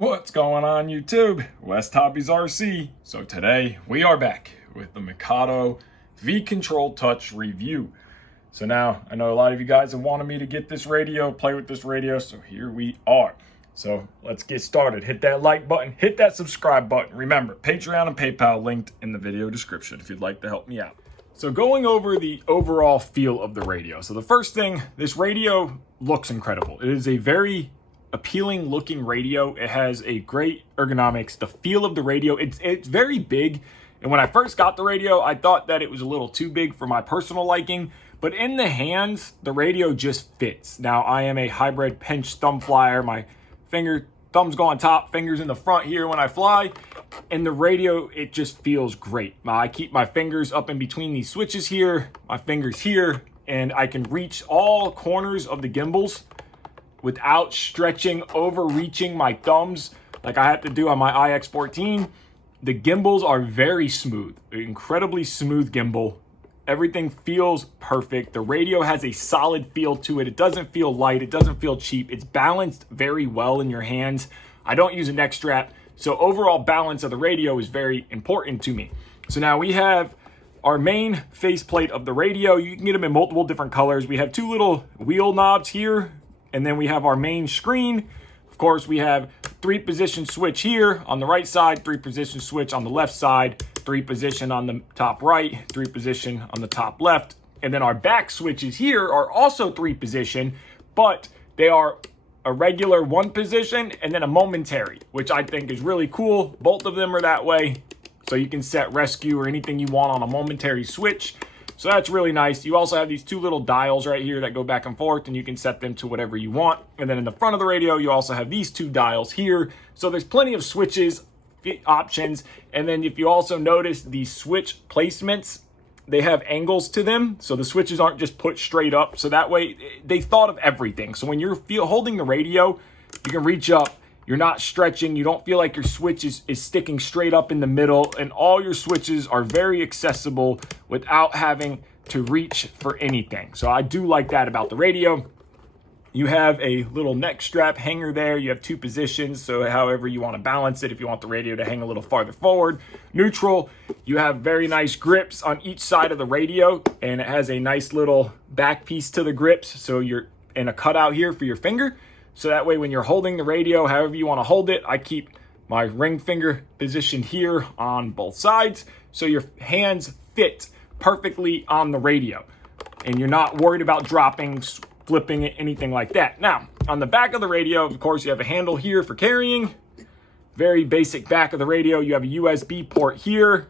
What's going on YouTube? WestHobbiesRC. So today we are back with the Mikado Vcontrol Touch review. So now I know a lot of you guys have wanted me to get this radio, play with this radio, so here we are. So let's get started. Hit that like button, hit that subscribe button. Remember, Patreon and PayPal linked in the video description if you'd like to help me out. So going over the overall feel of the radio. So the first thing, this radio looks incredible. It is a very appealing looking radio. It has a great ergonomics. The feel of the radio, it's very big. And when I first got the radio, I thought that it was a little too big for my personal liking. But in the hands, the radio just fits. Now, I am a hybrid pinch thumb flyer. My thumbs go on top, fingers in the front here when I fly. And the radio, it just feels great. I keep my fingers up in between these switches here, my fingers here, and I can reach all corners of the gimbals without stretching, overreaching my thumbs like I have to do on my iX14. The gimbals are very smooth, incredibly smooth gimbal. Everything feels perfect. The radio has a solid feel to it. It doesn't feel light. It doesn't feel cheap. It's balanced very well in your hands. I don't use a neck strap, so overall balance of the radio is very important to me. So now we have our main faceplate of the radio. You can get them in multiple different colors. We have two little wheel knobs here, and then we have our main screen. Of course, we have 3-position switch here on the right side, 3-position switch on the left side, 3-position on the top right, 3-position on the top left. And then our back switches here are also 3-position, but they are a regular 1-position and then a momentary, which I think is really cool. Both of them are that way. So you can set rescue or anything you want on a momentary switch. So that's really nice. You also have these two little dials right here that go back and forth, and you can set them to whatever you want. And then in the front of the radio, you also have these two dials here. So there's plenty of switches, options. And then if you also notice the switch placements, they have angles to them. So the switches aren't just put straight up. So that way they thought of everything. So when you're holding the radio, you can reach up. You're not stretching. You don't feel like your switch is sticking straight up in the middle, and all your switches are very accessible without having to reach for anything. So I do like that about the radio. You have a little neck strap hanger there. You have 2 positions, so however you want to balance it, if you want the radio to hang a little farther forward. Neutral, you have very nice grips on each side of the radio, and it has a nice little back piece to the grips, so you're in a cutout here for your finger. So that way when you're holding the radio, however you want to hold it, I keep my ring finger positioned here on both sides. So your hands fit perfectly on the radio and you're not worried about dropping, flipping it, anything like that. Now, on the back of the radio, of course, you have a handle here for carrying. Very basic back of the radio. You have a USB port here,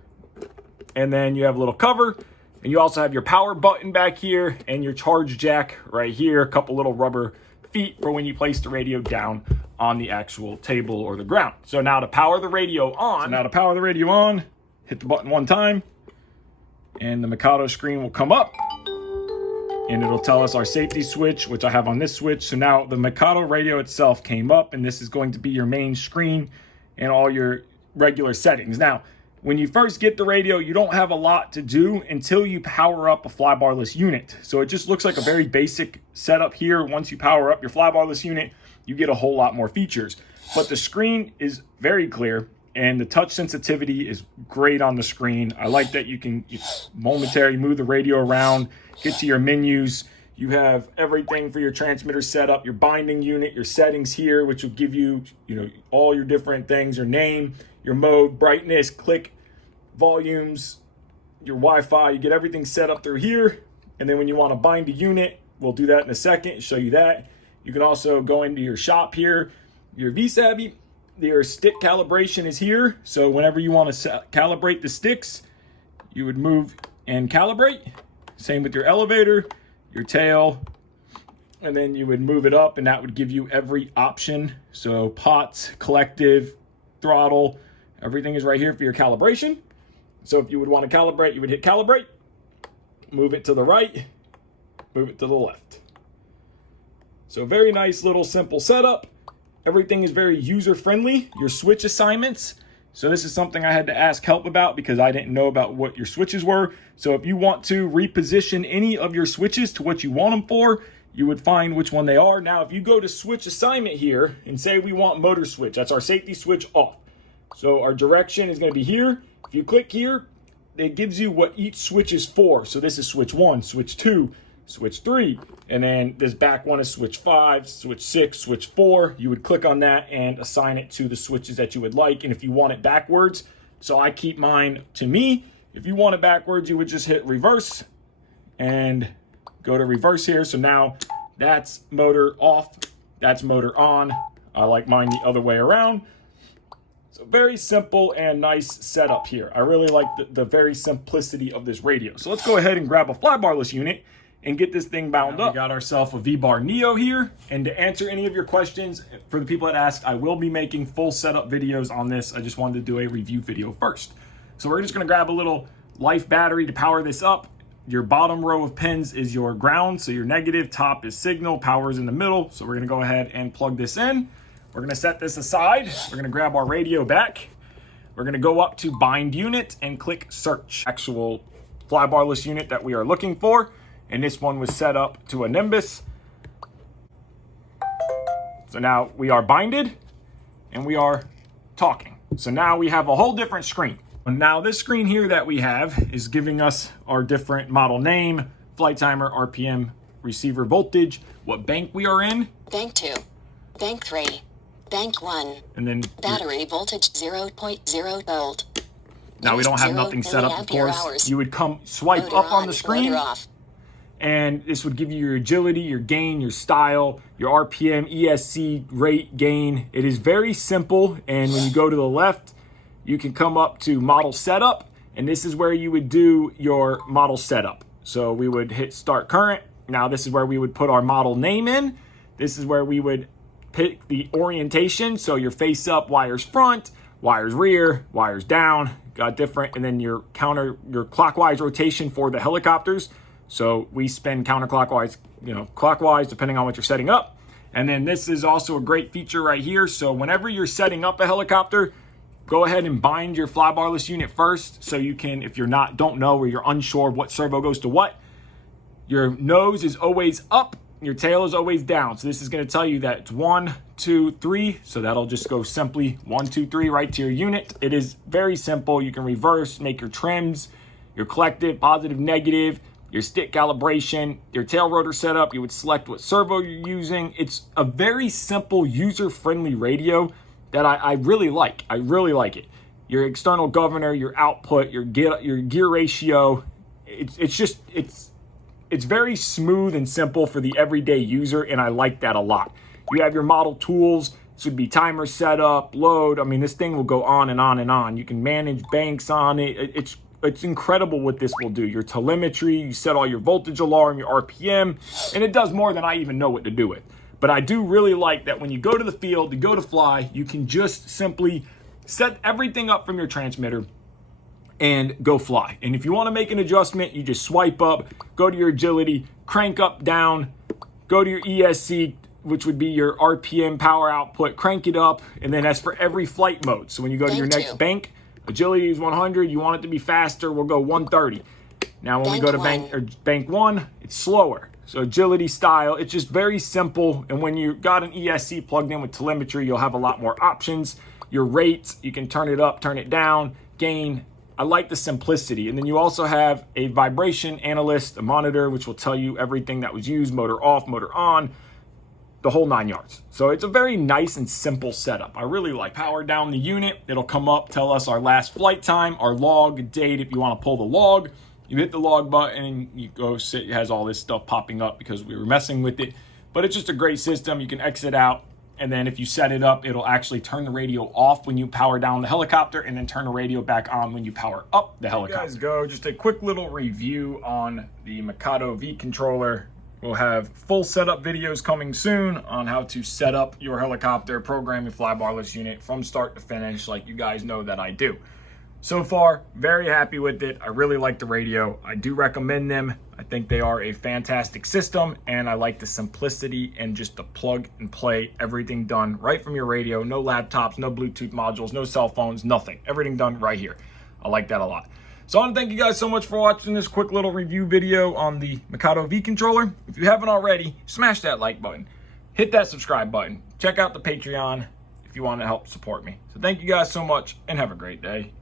and then you have a little cover. And you also have your power button back here and your charge jack right here. A couple little rubber feet for when you place the radio down on the actual table or the ground. So now to power the radio on, hit the button one time and the Mikado screen will come up and it'll tell us our safety switch, which I have on this switch. So now the Mikado radio itself came up, and this is going to be your main screen and all your regular settings. Now, when you first get the radio, you don't have a lot to do until you power up a flybarless unit. So it just looks like a very basic setup here. Once you power up your flybarless unit, you get a whole lot more features. But the screen is very clear, and the touch sensitivity is great on the screen. I like that you can momentarily move the radio around, get to your menus. You have everything for your transmitter setup, your binding unit, your settings here, which will give you, all your different things, your name, your mode, brightness, click, volumes, your Wi-Fi. You get everything set up through here. And then when you want to bind a unit, we'll do that in a second, show you that. You can also go into your shop here, your VSABI, your stick calibration is here. So whenever you want to calibrate the sticks, you would move and calibrate. Same with your elevator, your tail, and then you would move it up, and that would give you every option. So pots, collective, throttle, everything is right here for your calibration. So if you would want to calibrate, you would hit calibrate, move it to the right, move it to the left. So very nice little simple setup. Everything is very user-friendly. Your switch assignments. So this is something I had to ask help about because I didn't know about what your switches were. So if you want to reposition any of your switches to what you want them for, you would find which one they are. Now, if you go to switch assignment here and say we want motor switch, that's our safety switch off. So our direction is going to be here. If you click here, it gives you what each switch is for. So this is switch 1, switch 2, switch 3, and then this back one is switch 5, switch 6, switch 4. You would click on that and assign it to the switches that you would like. And if you want it backwards, so I keep mine to me. If you want it backwards, you would just hit reverse and go to reverse here. So now that's motor off, that's motor on. I like mine the other way around. So very simple and nice setup here. I really like the very simplicity of this radio. So let's go ahead and grab a flybarless unit and get this thing bound up. We got ourselves a V-Bar Neo here. And to answer any of your questions, for the people that asked, I will be making full setup videos on this. I just wanted to do a review video first. So we're just gonna grab a little life battery to power this up. Your bottom row of pins is your ground, so your negative, top is signal, power is in the middle. So we're gonna go ahead and plug this in. We're gonna set this aside. We're gonna grab our radio back. We're gonna go up to bind unit and click search. Actual flybarless unit that we are looking for. And this one was set up to a Nimbus. So now we are binded and we are talking. So now we have a whole different screen. Now this screen here that we have is giving us our different model name, flight timer, RPM, receiver voltage, what bank we are in. Bank 2, Bank 3, Bank 1, and then battery voltage 0.0 volt. Now we don't have nothing set up, of course. You would come swipe Motor up on on, the screen, motor off. and this would give you your agility, your gain, your style, your RPM, ESC, rate, gain. It is very simple, and when you go to the left, you can come up to model setup, and this is where you would do your model setup. So we would hit start current. Now this is where we would put our model name in. This is where we would pick the orientation. So your face up, wires front, wires rear, wires down, got different. And then your clockwise rotation for the helicopters. So we spin counterclockwise, clockwise, depending on what you're setting up. And then this is also a great feature right here. So whenever you're setting up a helicopter, go ahead and bind your flybarless unit first, so you can, if you're don't know, or you're unsure of what servo goes to what, your nose is always up, your tail is always down. So this is going to tell you that it's 1, 2, 3. So that'll just go simply 1, 2, 3 right to your unit. It is very simple. You can reverse, make your trims, your collective, positive, negative, your stick calibration, your tail rotor setup. You would select what servo you're using. It's a very simple, user-friendly radio that I really like. I really like it. Your external governor, your output, your gear ratio. It's very smooth and simple for the everyday user, and I like that a lot. You have your model tools. This would be timer setup, load. I mean, this thing will go on and on and on. You can manage banks on it. It's incredible what this will do. Your telemetry, you set all your voltage alarm, your RPM, and it does more than I even know what to do with. But I do really like that when you go to the field, to go to fly, you can just simply set everything up from your transmitter and go fly. And if you want to make an adjustment, you just swipe up, go to your agility, crank up, down, go to your ESC, which would be your RPM power output, crank it up, and then that's for every flight mode. So when you go to your next bank, agility is 100, you want it to be faster, we'll go 130. Now when we go to bank 1, it's slower. So agility, style, it's just very simple. And when you got an ESC plugged in with telemetry, you'll have a lot more options. Your rates, you can turn it up, turn it down, gain. I like the simplicity. And then you also have a vibration analyst, a monitor, which will tell you everything that was used, motor off, motor on, the whole 9 yards. So it's a very nice and simple setup. I really like. Power down the unit. It'll come up, tell us our last flight time, our log, date if you want to pull the log. You hit the log button and you go sit, it has all this stuff popping up because we were messing with it. But it's just a great system. You can exit out, and then if you set it up, it'll actually turn the radio off when you power down the helicopter and then turn the radio back on when you power up the helicopter. Guys, go just a quick little review on the Mikado V controller. We'll have full setup videos coming soon on how to set up your helicopter, program your flybarless unit from start to finish, like you guys know that I do. So far, very happy with it. I really like the radio. I do recommend them. I think they are a fantastic system, and I like the simplicity and just the plug and play, everything done right from your radio. No laptops, no Bluetooth modules, no cell phones, nothing. Everything done right here. I like that a lot. So I want to thank you guys so much for watching this quick little review video on the Mikado V controller. If you haven't already, smash that like button. Hit that subscribe button. Check out the Patreon if you want to help support me. So thank you guys so much and have a great day.